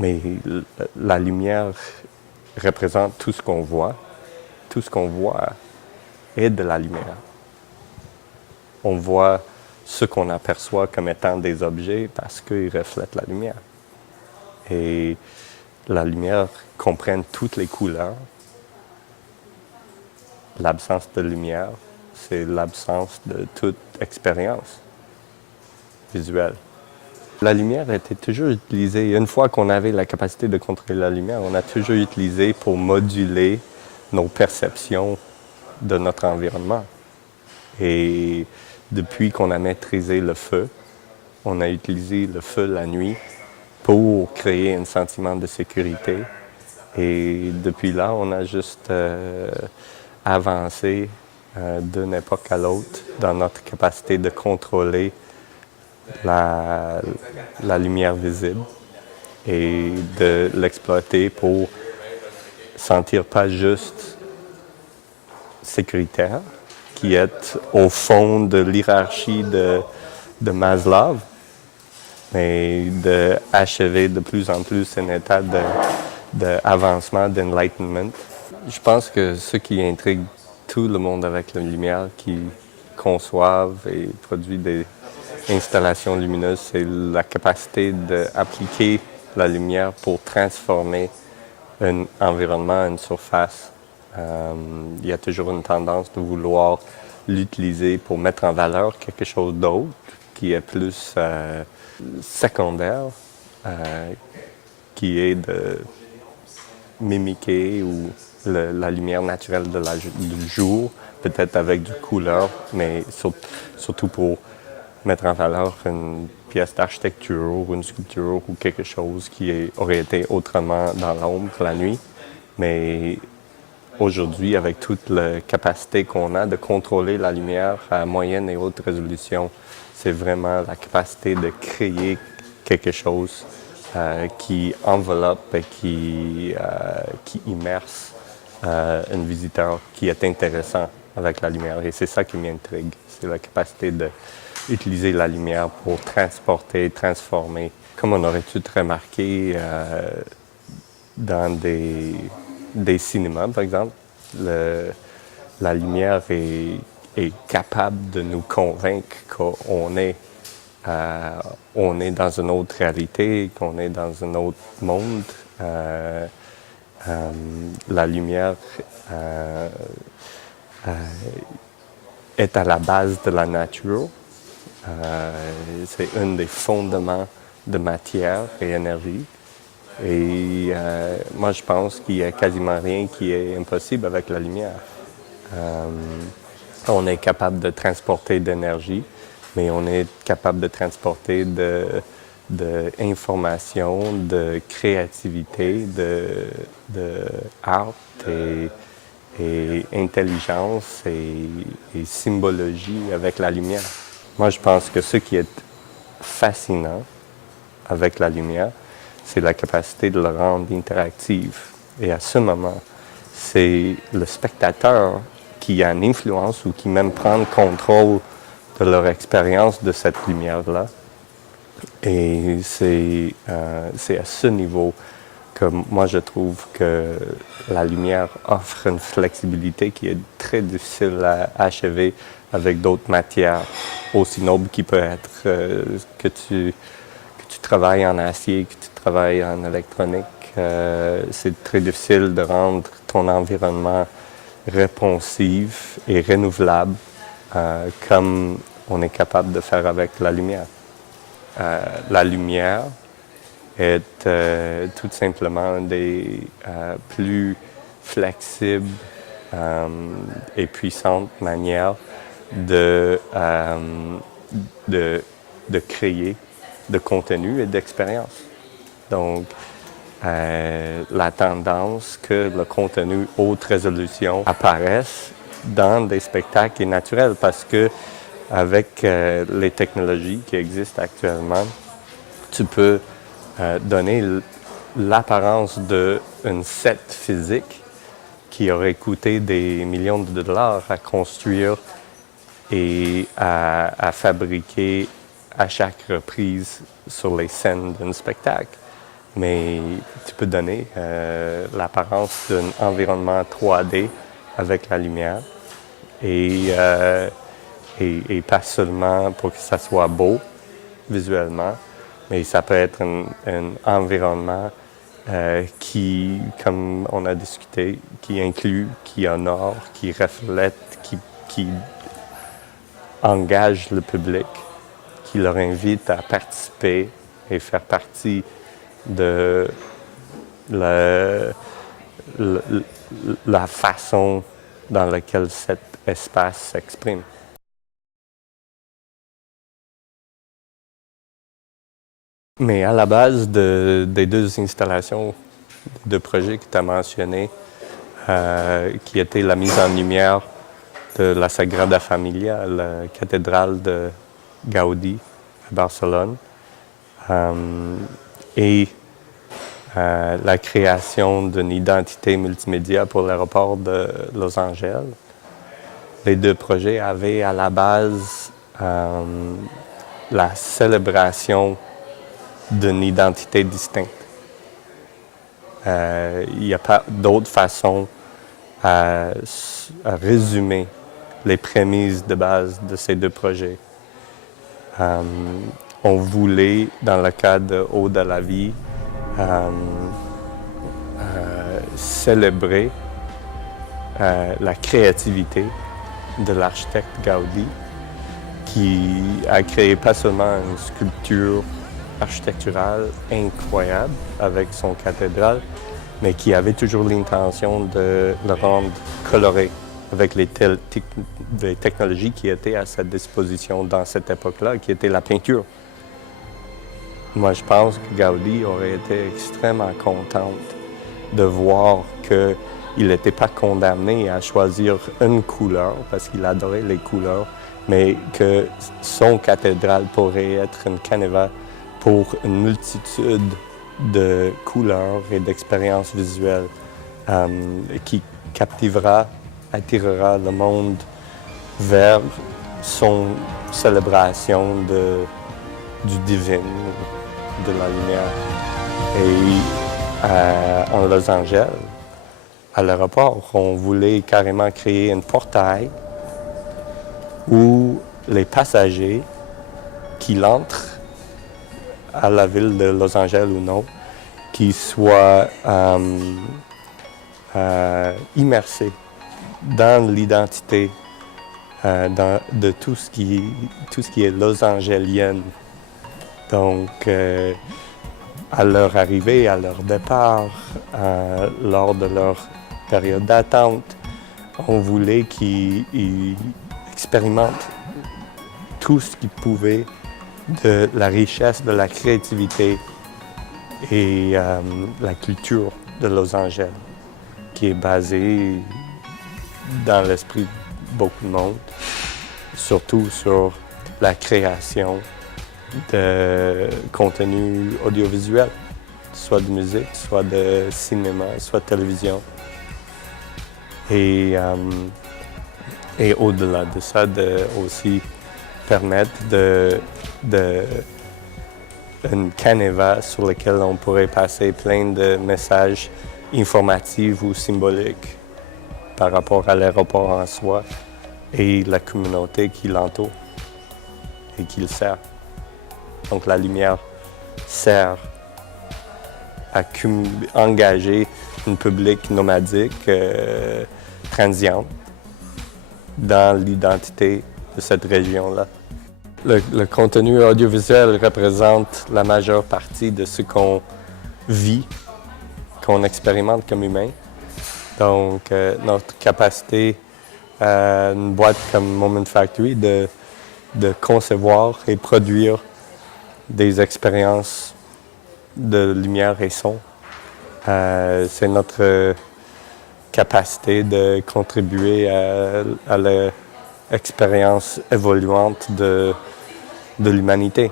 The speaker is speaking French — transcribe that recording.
Mais la lumière représente tout ce qu'on voit. Tout ce qu'on voit est de la lumière. On voit ce qu'on aperçoit comme étant des objets parce qu'ils reflètent la lumière. Et la lumière comprend toutes les couleurs. L'absence de lumière, c'est l'absence de toute expérience visuelle. La lumière était toujours utilisée, une fois qu'on avait la capacité de contrôler la lumière, on a toujours utilisé pour moduler nos perceptions de notre environnement. Et depuis qu'on a maîtrisé le feu, on a utilisé le feu la nuit pour créer un sentiment de sécurité. Et depuis là, on a juste avancé d'une époque à l'autre dans notre capacité de contrôler la lumière visible et de l'exploiter pour sentir pas juste sécuritaire, qui est au fond de l'hiérarchie de Maslow, mais d'achever de plus en plus un état d'avancement, d'enlightenment. Je pense que ce qui intrigue tout le monde avec la lumière, qui conçoivent et produisent des installations lumineuses, c'est la capacité d'appliquer la lumière pour transformer un environnement, une surface. Il y a toujours une tendance de vouloir l'utiliser pour mettre en valeur quelque chose d'autre qui est plus secondaire, qui est de mimiquer ou la lumière naturelle du jour, peut-être avec du couleur, mais surtout pour mettre en valeur une pièce d'architecture ou une sculpture ou quelque chose qui aurait été autrement dans l'ombre la nuit. Mais aujourd'hui, avec toute la capacité qu'on a de contrôler la lumière à moyenne et haute résolution, c'est vraiment la capacité de créer quelque chose qui enveloppe et qui immerse un visiteur qui est intéressant avec la lumière. Et c'est ça qui m'intrigue, c'est la capacité d'utiliser la lumière pour transporter, transformer. Comme on aurait pu remarquer dans des cinémas, par exemple, la lumière est capable de nous convaincre qu'on est dans une autre réalité, qu'on est dans un autre monde. La lumière est à la base de la nature. C'est un des fondements de matière et énergie. Et moi, je pense qu'il n'y a quasiment rien qui est impossible avec la lumière. On est capable de transporter d'énergie, mais on est capable de transporter d'informations, de créativité, de art et intelligence et symbologie avec la lumière. Moi, je pense que ce qui est fascinant avec la lumière, c'est la capacité de le rendre interactif. Et à ce moment, c'est le spectateur qui a une influence ou qui même prend le contrôle de leur expérience de cette lumière-là. Et c'est à ce niveau que moi je trouve que la lumière offre une flexibilité qui est très difficile à achever avec d'autres matières aussi nobles qui peut être que tu travailles en acier, que tu travailles en électronique. C'est très difficile de rendre ton environnement réponsif et renouvelable comme on est capable de faire avec la lumière. La lumière est tout simplement des plus flexibles et puissantes manières de créer de contenu et d'expérience. Donc, la tendance que le contenu haute résolution apparaisse dans des spectacles est naturelle parce que avec les technologies qui existent actuellement, tu peux donner l'apparence d'un set physique qui aurait coûté des millions de dollars à construire et à fabriquer à chaque reprise sur les scènes d'un spectacle. mais tu peux donner l'apparence d'un environnement 3D avec la lumière et pas seulement pour que ça soit beau visuellement, mais ça peut être un environnement qui, comme on a discuté, qui inclut, qui honore, qui reflète, qui engage le public, qui leur invite à participer et faire partie de la façon dans laquelle cet espace s'exprime. Mais à la base des deux installations de projets que tu as mentionnées, qui étaient la mise en lumière de la Sagrada Familia, la cathédrale de Gaudi à Barcelone, et la création d'une identité multimédia pour l'aéroport de Los Angeles. Les deux projets avaient à la base la célébration d'une identité distincte. Il n'y a pas d'autre façon à résumer les prémices de base de ces deux projets. On voulait, dans le cadre de Ode à la vie, célébrer la créativité de l'architecte Gaudi, qui a créé pas seulement une sculpture architecturale incroyable avec son cathédrale, mais qui avait toujours l'intention de le rendre coloré avec les technologies qui étaient à sa disposition dans cette époque-là, qui était la peinture. Moi, je pense que Gaudi aurait été extrêmement contente de voir qu'il n'était pas condamné à choisir une couleur, parce qu'il adorait les couleurs, mais que son cathédrale pourrait être une canevas pour une multitude de couleurs et d'expériences visuelles qui attirera le monde vers son célébration du divin, de la lumière. Et en Los Angeles, à l'aéroport, on voulait carrément créer un portail où les passagers qui entrent à la ville de Los Angeles ou non, qui soient immersés dans l'identité de tout ce qui est Los Angelienne. Donc, à leur arrivée, à leur départ, lors de leur période d'attente, on voulait qu'ils expérimentent tout ce qu'ils pouvaient de la richesse, de la créativité et la culture de Los Angeles, qui est basée dans l'esprit de beaucoup de monde, surtout sur la création de contenu audiovisuel, soit de musique, soit de cinéma, soit de télévision. Et au-delà de ça, aussi permettre une canevas sur laquelle on pourrait passer plein de messages informatifs ou symboliques par rapport à l'aéroport en soi et la communauté qui l'entoure et qui le sert. Donc la lumière sert à engager un public nomadique, transient, dans l'identité de cette région-là. Le contenu audiovisuel représente la majeure partie de ce qu'on vit, qu'on expérimente comme humain. Donc, notre capacité à une boîte comme Moment Factory de concevoir et produire des expériences de lumière et son, c'est notre capacité de contribuer à l'expérience évoluante de l'humanité.